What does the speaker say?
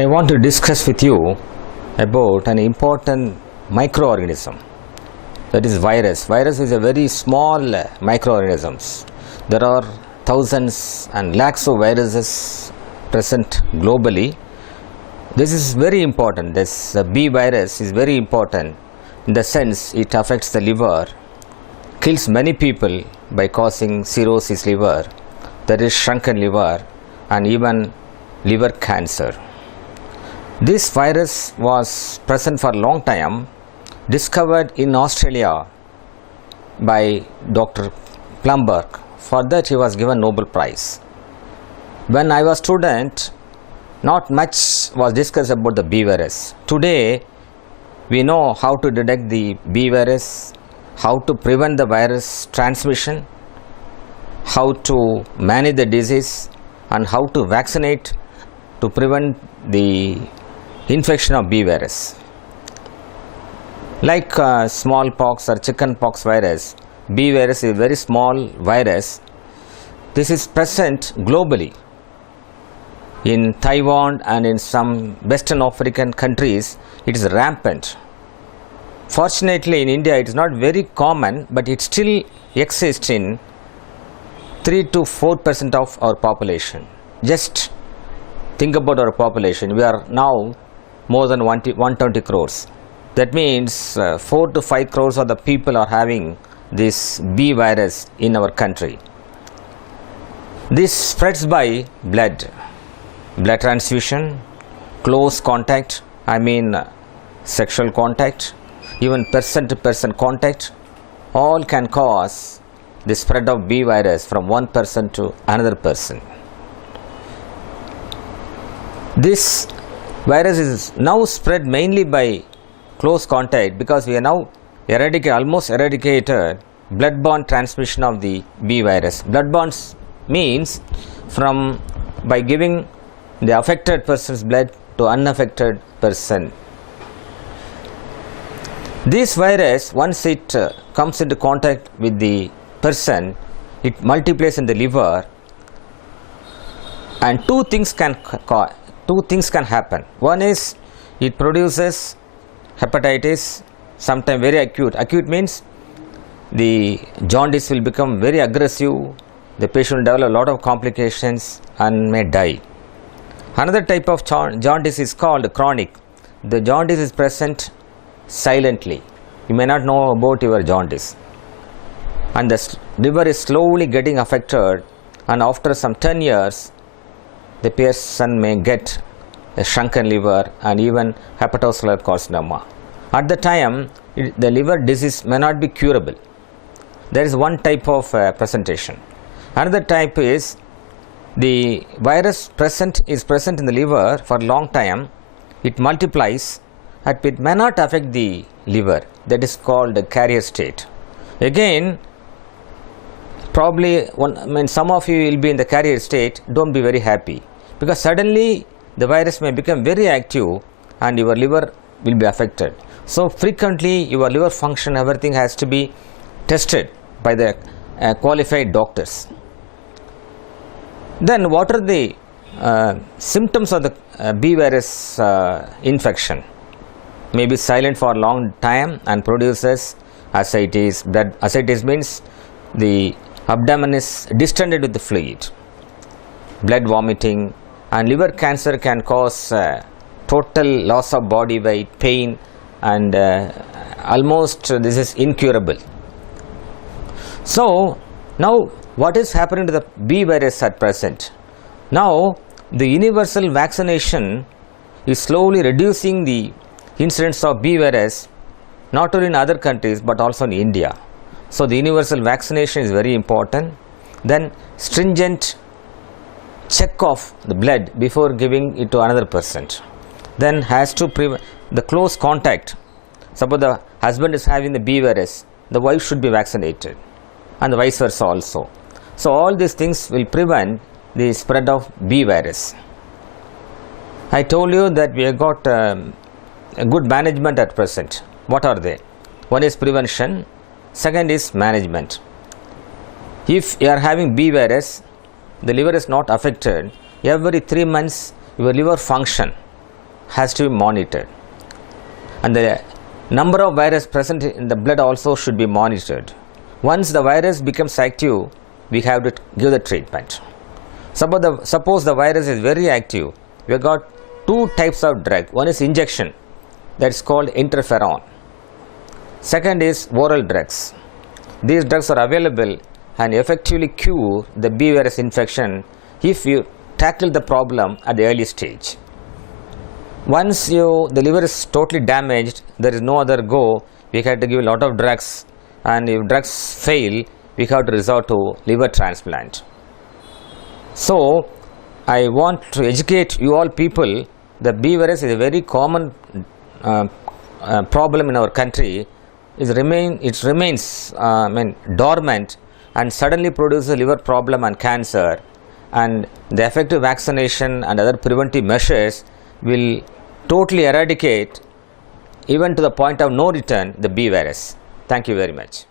I want to discuss with you about an important microorganism, that is virus. Virus is a very small microorganisms. There are thousands and lakhs of viruses present globally. This is very important. This B virus is very important in the sense it affects the liver, kills many people by causing cirrhosis liver, that is shrunken liver, and even liver cancer. This virus was present for a long time, discovered in Australia by Dr. Plumberg. For that he was given Nobel Prize. When I was student, not much was discussed about the B virus. Today we know how to detect the B virus, how to prevent the virus transmission, how to manage the disease, and how to vaccinate to prevent the infection of B virus. Like smallpox or chickenpox virus, B virus is a very small virus. This is present globally. In Taiwan and in some Western African countries, it is rampant. Fortunately, in India, it is not very common, but it still exists in 3 to 4% of our population. Just think about our population. We are now more than 120 crores. That means 4 to 5 crores of the people are having this B virus in our country. This spreads by blood transfusion, close contact, sexual contact, even person to person contact, all can cause the spread of B virus from one person to another person. This virus is now spread mainly by close contact because we are now almost eradicated blood-borne transmission of the B virus. Blood-borne means by giving the affected person's blood to unaffected person. This virus, once it comes into contact with the person, it multiplies in the liver, and two things can happen. One is it produces hepatitis, sometimes very acute. Acute means the jaundice will become very aggressive, the patient will develop a lot of complications and may die. Another type of jaundice is called chronic. The jaundice is present silently. You may not know about your jaundice, and the liver is slowly getting affected, and after some 10 years the person may get a shrunken liver and even hepatocellular carcinoma. At the time, the liver disease may not be curable. There is one type of presentation. Another type is the virus is present in the liver for a long time. It multiplies, and it may not affect the liver. That is called the carrier state. Again, probably some of you will be in the carrier state. Don't be very happy, because suddenly the virus may become very active and your liver will be affected. So frequently your liver function, everything has to be tested by the qualified doctors. Then what are the symptoms of the B virus infection? May be silent for a long time and produces ascites. Ascites means the abdomen is distended with the fluid, blood vomiting, and liver cancer can cause total loss of body weight, pain, and almost this is incurable. So now what is happening to the B virus at present? Now the universal vaccination is slowly reducing the incidence of B virus, not only in other countries but also in India. So the universal vaccination is very important. Then stringent check of the blood before giving it to another person. Then has to prevent the close contact. Suppose the husband is having the B virus, the wife should be vaccinated, and the vice versa also. So all these things will prevent the spread of B virus. I told you that we have got a good management at present. What are they? One is prevention, second is management. If you are having B virus, the liver is not affected, every 3 months your liver function has to be monitored, and the number of virus present in the blood also should be monitored. Once the virus becomes active, we have to give the treatment. Suppose the virus is very active, we have got two types of drug. One is injection, that's called interferon. Second is oral drugs. These drugs are available and effectively cure the B virus infection if you tackle the problem at the early stage. Once the liver is totally damaged, there is no other go, we have to give a lot of drugs, and if drugs fail, we have to resort to liver transplant. So I want to educate you all people. The B virus is a very common problem in our country. It remains dormant and suddenly produces liver problem and cancer, and the effective vaccination and other preventive measures will totally eradicate, even to the point of no return, the B virus. Thank you very much.